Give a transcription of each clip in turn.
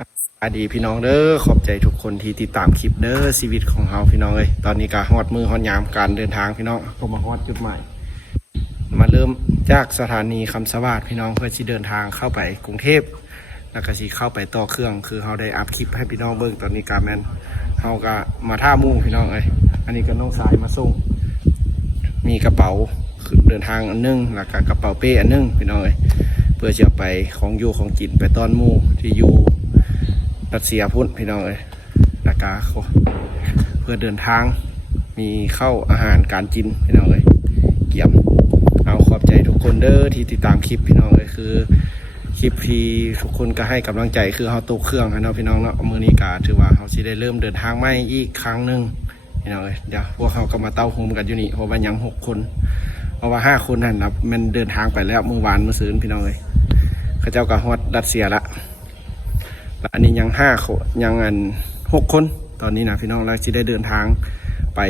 สวัสดีพี่น้องเด้อขอบใจทุกคนที่ติดตามคลิปเด้อชีวิตของเราพี่น้องเอ้ยตอนนี้ก็ฮอดมือฮอดยามการเดินทางพี่น้องก็มาฮอดจุดหมายมาเริ่มจากสถานีคำสวัสดิ์พี่น้องเพื่อที่เดินทางเข้าไปกรุงเทพแล้วก็สิเข้าไปต่อเครื่องคือเราได้อัพคลิปให้พี่น้องเบิ่งตอนนี้การแมนเราก็มาท่ามุ่งพี่น้องเอ้ยอันนี้ก็น้องสายมาส่งมีกระเป๋าคือเดินทางอันนึงแล้วก็กระเป๋าเป้อันนึงพี่น้องเอ้ยเพื่อจะไปของอยู่ของกินไปตอนหมู่ที่อยู่รัสเซียพุ่นพี่น้องเอ้ยแล้วก็เพื่อเดินทางมีเข้าอาหารการกินพี่น้องเอ้ยเกี่ยมเอาขอบใจทุกคนเด้อที่ติดตามคลิปพี่น้องเอ้ยคือคลิปที่ทุกคนก็ให้กำลังใจคือเฮาตกเครื่องให้เนาะพี่น้องเนาะมื้อนี้ก็ถือว่าเฮาสิได้เริ่มเดินทางใหม่อีกครั้งนึงพี่น้องเอ้ยเดี๋ยวพวกเขาก็มาเต้าโฮมกันอยู่นี่เพราะว่ายัง6คนเพราะว่า5คนนั่นนะมันเดินทางไปแล้วเมื่อวานมื้อซืนพี่น้องเอ้ยเขาเจ้าก็ฮอดรัสเซียละอันนี้ยังคนยัง6คนตอนนี้นะพี่น้องแล้วจะได้เดินทางไป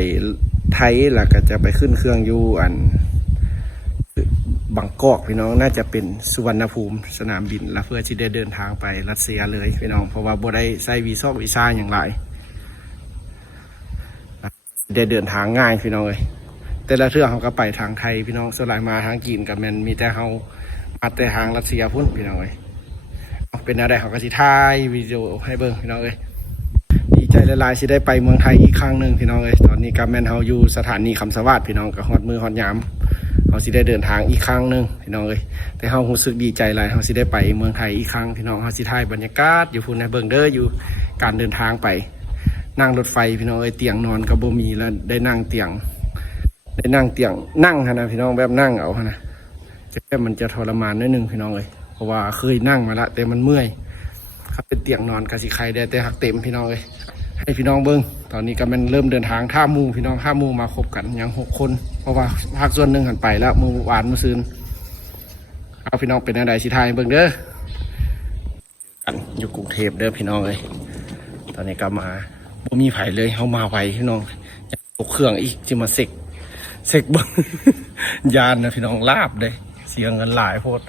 ไทยแล้วก็จะไปขึ้นเครื่องอยู่บางกอกพี่น้องน่าจะเป็นสุวรรณภูมิสนามบินแล้วเพื่อที่ได้เดินทางไปรัสเซียเลยพี่น้องเพราะว่าบ่ได้ใช้วีซ่าอย่างไรได้เดินทางง่ายพี่น้องเลยแต่ละเรื่องเขาก็ไปทางไทยพี่น้องส่วนหลายมาทางจีนกับมันมีแต่เขามาแต่ทางรัสเซียพุ่นพี่น้องเลยเป็นอะไรเขาก็สิถ่ายวิดีโอให้เบิ่งพี่น้องเอ้ยดีใจหลายๆสิได้ไปเมืองไทยอีกครั้งหนึ่งพี่น้องเอ้ยตอนนี้กับแมนเฮาอยู่สถานีคำสวัสดิ์พี่น้องกับฮอดมือฮอดยามเฮาสิได้เดินทางอีกครั้งหนึ่งพี่น้องเอ้ยแต่เฮารู้สึกดีใจหลายเฮาสิได้ไปเมืองไทยอีกครั้งพี่น้องเฮาสิถ่ายบรรยากาศอยู่พุ่นในเบิ่งเด้ออยู่การเดินทางไปนั่งรถไฟพี่น้องเอ้ยเตียงนอนก็บ่มีแล้วได้นั่งเตียงนั่งนะพี่น้องแบบนั่งเอานะแค่มันจะทรมานนิดนึงพี่น้องเอ้ยเพราะว่าเคยนั่งมาละแต่มันเมื่อยครับเป็นเตียงนอนกะสิใครได้แต่หักเต็มพี่น้องเลยให้พี่น้องเบิ้งตอนนี้ก็มันเริ่มเดินทางท่ามูพี่น้องท่ามูมาครบกันยัง6คนเพราะว่าภาคส่วนหนึ่งหันไปแล้วมือวานมือซืนเอาพี่น้องเป็นอะไรสิทายเบิ้งเด้อกันอยู่กรุงเทพเด้อพี่น้องเลยตอนนี้ก็มาบ่มีไผเลยเขามาไวพี่น้องตกเครื่องอีกจะมาเสกเบิ้ง ยานนะพี่น้องลาบเลยเสียเงินหลายโพด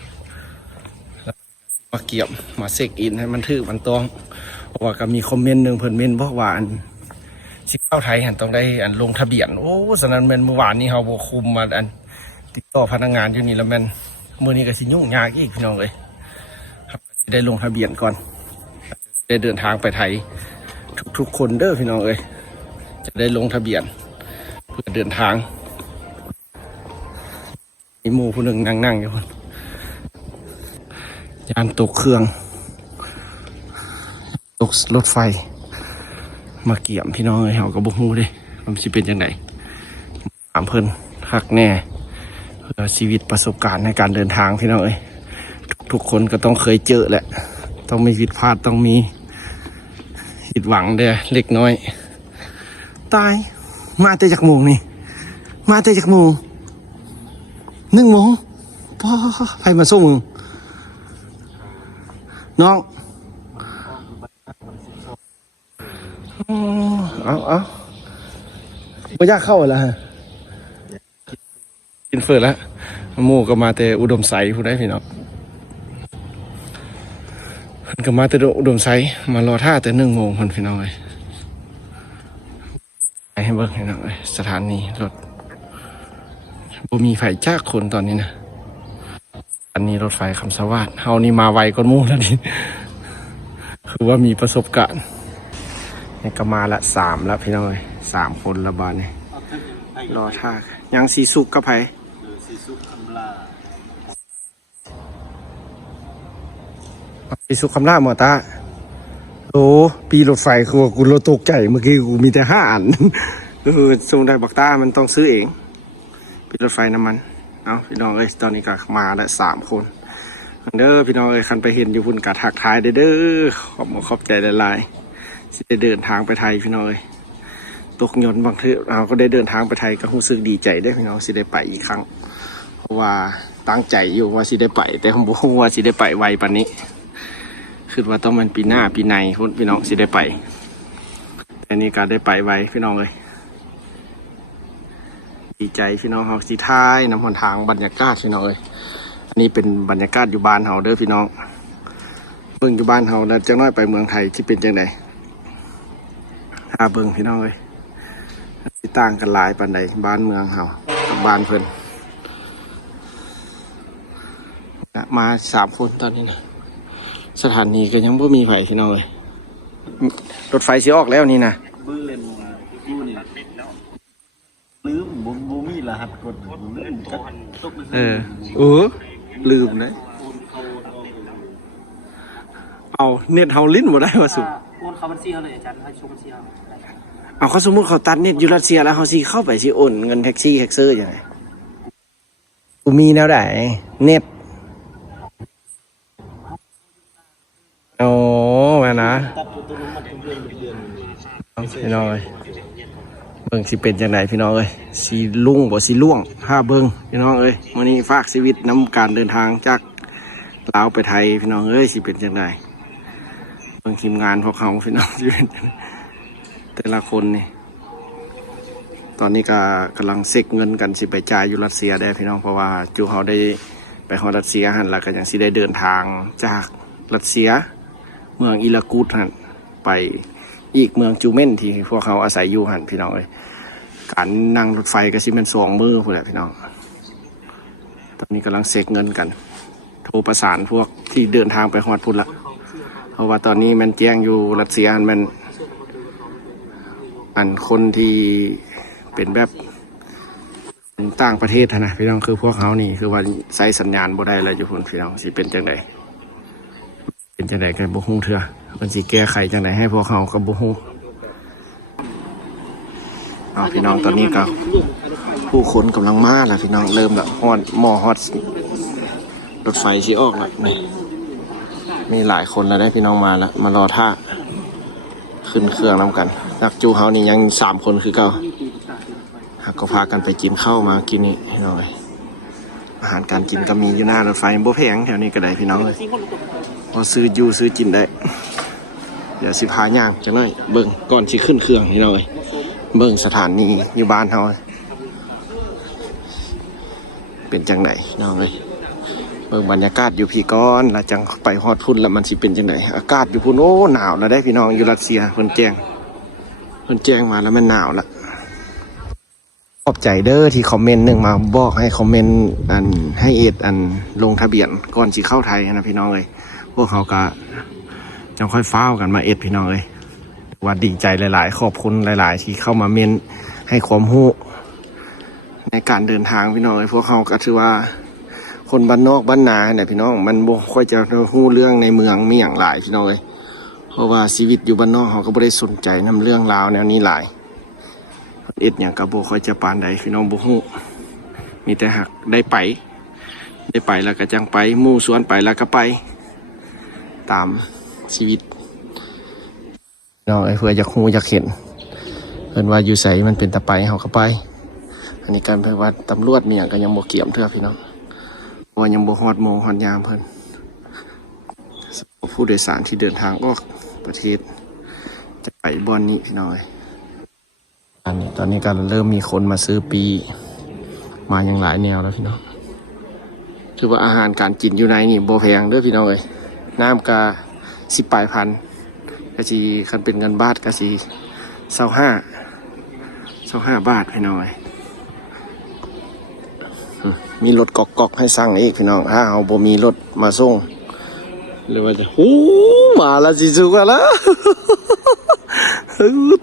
มาเกี่ยมมาเซ็กอินให้มันถือมันต้องเพราะว่าก็มีคอมเมนต์หนึ่งเพิ่นเมนบอกว่าสิเข้าไทยต้องได้ลงทะเบียนโอ้ฉะนั้นแม่นเมื่อวานนี้เฮาบ่คุมมาติดต่อพนักงานอยู่นี่แล้วแม่นมื้อนี้ก็สิยุ่งยากอีกพี่น้องเอ้ยครับสิได้ลงทะเบียนก่อนได้เดินทางไปไทยทุกคนเด้อพี่น้องเอ้ยจะได้ลงทะเบียนเพื่อเดินทางมีหมู่ผู้หนึ่งนั่งอยู่ยานตกเครื่องตกรถไฟมาเกี่ยมพี่น้องเฮาก็บ่ฮู้เด้มันสิเป็นจังได๋ถามเพิ่นฮักแน่เพื่อชีวิตประสบการณ์ในการเดินทางพี่น้องเอ้ยทุกคนก็ต้องเคยเจอแหละต้องมีผิดพลาดต้องมีผิดหวังเด้อเล็กน้อยตายมาแต่จากโมงนี่มาแต่จากโมง1 โมงพ่อใครมาส่งมึงน้องเอาไม่ยากเข้าแล้วฮะกินเฟิร์แล้วหมูก็มาแต่อุดมไซพูดได้พี่น้องก็มาแต่อุดมไซมารอท่าแต่1 โมงคนพี่น้องเลยไปให้เบิกพี่น้องเลยสถานีรถบ่มีไฟจ้าคนตอนนี้นะอันนี้รถไฟคำสวัสดิ์เฮานี่มาไวกว่าหมู่แล้วดิคือว่ามีประสบการณ์นี่ก็มาละ3แล้วพี่น้องเอ้ย3 คนละบาทนี่รอท่ายังสีสุกกับไผสีสุกคำลาหมอตาโอ้ปีรถไฟคือว่ากูรถตกใจเมื่อกี้กูมีแต่5 อันคือส่งได้บักตามันต้องซื้อเองปีรถไฟน้ำมันเอาพี่น้องเอ้ยตอนนี้ก็มาละ3 คนเด้อพี่น้องเอ้ยคันไปเห็นอยู่พุ่นกะทักทายเด้อขอบใจหลายๆสิได้เดินทางไปไทยพี่น้องเอ้ยตกยนต์บางทีเราก็ได้เดินทางไปไทยก็รู้สึกดีใจได้พี่น้องสิได้ไปอีกครั้งเพราะว่าตั้งใจอยู่ว่าสิได้ไปแต่ผมบอกว่าสิได้ไปไวปานนี้คือว่าต้องมันปีหน้าปีในพุ่นพี่น้องสิได้ไปแต่นี่ก็ได้ไปไวพี่น้องเอ้ยดีใจพี่น้องเฮาสิท้ายนำหนทางบรรยากาศพี่น้องเอ้ยอันนี้เป็นบรรยากาศอยู่บ้านเฮาเด้อพี่น้อง เบิ่งอยู่บ้านเฮาแล้วจังน้อยไปเมืองไทยที่เป็นจังไดหาเบิ่งพี่น้องเอ้ยสิต่างกันหลายปานใดบ้านเมืองเฮากับบ้านเพิ่นมา3 คนตอนนี้นะสถานีก็ยังบ่มีไผพี่น้องเอ้ยรถไฟสิออกแล้วนี่นะบื้อเล่นอยู่นี่ลืมบ่มีรหัสกดลืมลืมนะเอาเน็ตเฮาลิ้นบ่ได้ว่าสุโอนเขาบัญชีเขาเลยอาจารย์ให้ชมบัญชีเขาเอาเขาสมมุติเขาตัดเน็ตอยู่รัสเซียแล้วเขาสิเข้าไปสิโอนเงินแท็กซี่แท็กเซอร์จังได๋กูมีแนวใดเน็ตโอ้แม่นะพี่น้องเอ้ยเบิ่งสิเป็นจังไดพี่น้องเอ้ยสิลุ่งบ่สิล่วงถ้าเบิ่งพี่น้องเอ้ยมื้อนี้ฝากชีวิตนํการเดินทางจากลาวไปไทยพี่น้องเอ้ยสิเป็นจังไดเบิ่งทีมงานพวกเขาพี่น้องสิเป็นแต่ละคนนี่ตอนนี้ก็กำลังเซ็กเงินกันสิไปจ่ายอยู่รัสเซียได้พี่น้องเพราะว่าจูเขาได้ไปฮอดรัสเซียหั่นแล้วก็ยังสิได้เดินทางจากรัสเซียเมืองอิลากูดหั่นไปอีกเมืองจูเม่นที่พวกเขาอาศัยอยู่หั่นพี่น้องเอ้ยการนั่งรถไฟก็สิเป็น2 มื้อพุ่นแหละพี่น้องตอนนี้กำลังเซ็กเงินกันโทรประสานพวกที่เดินทางไปฮอดพุ่นละเพราะว่าตอนนี้มันแจ้งอยู่รัสเซียมันอันคนที่เป็นแบบต่างประเทศนะพี่น้องคือพวกเขานี่คือว่าใช้สัญญาณบ่ได้แล้วอยู่พุ่นพี่น้องสิเป็นจังไดกันบ่ฮู้เทื่อมันสิแก้ไขจังไดให้พวกเขาก็บ่ฮู้พี่น้องตอนนี้ก็ผู้คนกำลังมาแล้วพี่น้องเริ่มละฮอดฮอดรถไฟสิออกแล้วนี่มีหลายคนแล้วได้พี่น้องมาแล้วมารอท่าขึ้นเครื่องนำกันจากจูเฮานี่ยัง3 คนคือเก่าก็พากันไปกินข้าวมากินนี่พี่น้องอาหารการกินก็มีอยู่หน้ารถไฟบ่แพงแถวนี้ก็ได้พี่น้องเลยพอซื้ออยู่ซื้อกินได้เดี๋ยวสิพาย่างจังหน่อยเบิ่งก่อนสิขึ้นเครื่องพี่น้องเลยเบิ่งสถานีอยู่บ้านเฮาเป็นจังไดพี่น้องเลยเบิ่งบรรยากาศอยู่พี่ก้อนแล้วจังไปฮอดพุ่นแล้วมันสิเป็นจังไดอากาศอยู่พุ่นโอ้หนาวแล้วได้พี่น้องอยู่รัสเซียเพิ่นแจ้งมาแล้วมันหนาวละขอบใจเด้อที่คอมเมนต์นึงมาบอกให้คอมเมนต์อันให้ลงทะเบียนก่อนสิเข้าไทยนะพี่น้องเอ้ยพวกเขาก็จังค่อยฟ้าวกันมาพี่น้องเอ้ยว่าดีใจหลายๆขอบคุณหลายๆที่เข้ามาเมนให้ความรู้ในการเดินทางพี่น้องเอ้ยพวกเขาก็ถือว่าคนบ้านนอกบ้านนาเนี่ยพี่น้องมันบ่ค่อยจะรู้เรื่องในเมืองมีอย่างหลายพี่น้องเอ้ยเพราะว่าชีวิตอยู่บ้านนอกเขาก็บ่ได้สนใจนำเรื่องราวแนวนี้หลายอย่างกับโบค่อยจะปานใดพี่น้องบุฮู้มีแต่หักได้ไปแล้วก็จังไปมู่สวนไปแล้วก็ไปตามชีวิตน้องเพื่อจะฮู้อยากเห็นเพิ่นว่าอยู่ไสมันเป็นตะไปเฮาก็ไปอันนี้การไปวัดตำรวจมีหยังก็ยังบ่เกี่ยมเทื่อพี่น้องว่ายังบ่ฮอดโมงฮอดยามเพิ่นผู้โดยสารที่เดินทางออกประเทศจะไปบ่อนนี้พี่น้องตอนนี้ก็เริ่มมีคนมาซื้อปีมาอย่างหลายแนวแล้วพี่น้องถือว่าอาหารการกินอยู่ในนี่บ่แพงเด้อพี่น้องเอ้ยน้ำกะ10 ปลายพันก็สิคันเป็นเงินบาทก็สิ25บาทพี่น้องเอ้ยมีรถกอกให้สั่งอีกพี่น้องถ้าเอาบ่มีรถมาส่งหรือว่าจะมาแล้วสิสุกแล้ว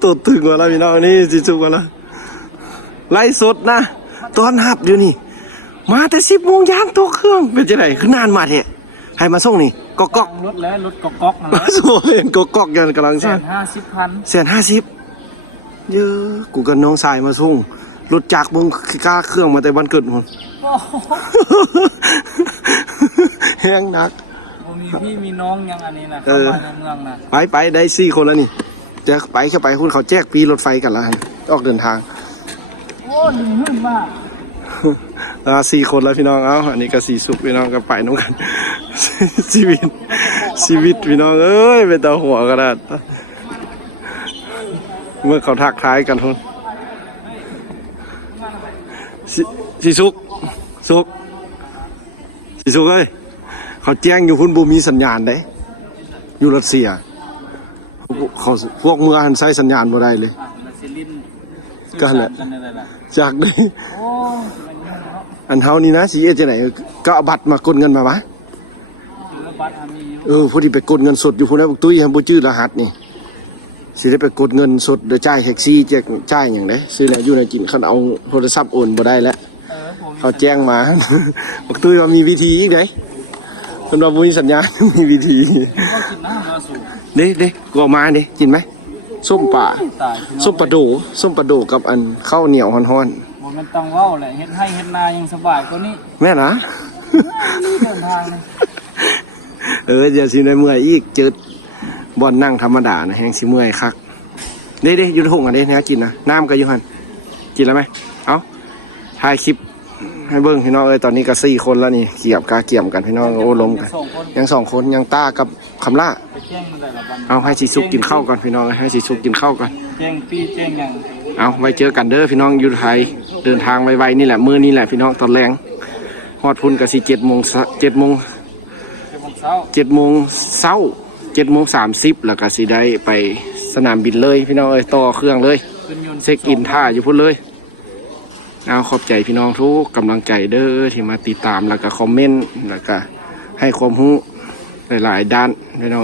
ตัวตึงกว่าแล้วพี่น้องนี่สิสุกกว่าแล้วไล่สดนะตอนหับอยู่นี่มาแต่10 โมงย่างตัวเครื่องเป็นจังได๋คือนานมาแท้ให้มาส่งนี่กอกรถแล้วรถกอกนั่นแหละโซ่เห็นกอกยันกำลังสั่ง150,000เยอะกูกับน้องชายมาส่งรถจักรมึงกล้าเครื่องมาแต่วันเกิดมึงแห้งนักมีพี่มีน้องยังอันนี้นะเข้ามาในเมืองนะไปได้4 คนแล้วนี่จะไปแค่ไปคุณเขาแจกปีรถไฟกันแล้วออกเดินทางโอ้หนึ่งหมื่นบาท4 คนแล้วพี่น้องอันนี้ก็4 สุกพี่น้องก็ไปน้องกันชีวิตพี่น้องเอ้ยเป็นตาหัวกระดาษเมื่อเขาทักทายกันทุนสีสุกเอ้ยเขาแจ้งอยู่คุณบ่มีสัญญาณได้ อยู่รัสเซียเขาพวกเมืองหันใช้สัญญาณบ่ได้เลย มันสิลิ้น ก็แหละ กันนั่นแหละ จากนี้ โอ้มันยุ่งเนาะ อันเฮานี่นะสิเฮ็ดจังได๋ก็เอาบัตรมากดเงินมาวะ คือบัตรมีอยู่ ผู้ที่ไปกดเงินสดอยู่พุ่นน่ะตุ้ยให้บ่จื้อรหัสนี่สิได้ไปกดเงินสดโดยจ่ายแท็กซี่จ่ายหยังเด้ซื้อแล้วอยู่ในกินคันเอาโทรศัพท์โอนบ่ได้แล้ว ผม เขาแจ้งมา บอกตุ้ยว่ามีวิธีอีกไงคนว่าบ่มีสัญญาณ มีวิธี ก็กินน้ำมาสู่ เด้ก็มาดิกินไหมส้มป่า ตาย ส้มปลาโดกับอันข้าวเหนียวฮ้อน บ่มันต้องเว้าแหละเฮ็ดให้เฮ็ดนายังสบายกว่านี้ ๆแม่นะ นี่เดินทางนี่ เดี๋ยวสิได้เมื่อยอีกเจอบ่อนนั่งธรรมดานะแฮงสิเมื่อยคักเด้อยู่ทุ่งอันนี้นะกินนะน้ำก็อยู่หั่นกินแล้วไหมเอ้าถ่ายคลิปให้เบิ่งพี่น้องตอนนี้ก็4คนแล้วนี่เกี่ยมกันพี่น้องโอ้ลมกัน สองคน ยัง2คนยังต้ากับคำล่า ไปแจ้งมันได้ละบัด เอาให้สิสุกกินข้าวก่อนพี่น้องให้สิสุกกินข้าวก่อน แจ้งปีแจ้งหยัง เอาไว้เจอกันเด้อพี่น้องอยู่ไทยเดินทางไวๆนี่แหละมื้อนี้แหละพี่น้องตอนแรงฮอดพุ่นก็สิ7:00 น เจ้าของเช้า 7:30แล้วก็สิได้ไปสนามบินเลยพี่น้องต่อเครื่องเลย ขึ้นยนต์ เช็คอินท่าอยู่พุ่นเลยเอาขอบใจพี่น้องทุกกำลังใจเด้อที่มาติดตามแล้วก็คอมเมนต์แล้วก็ให้ความรู้หลายๆด้านพี่น้อง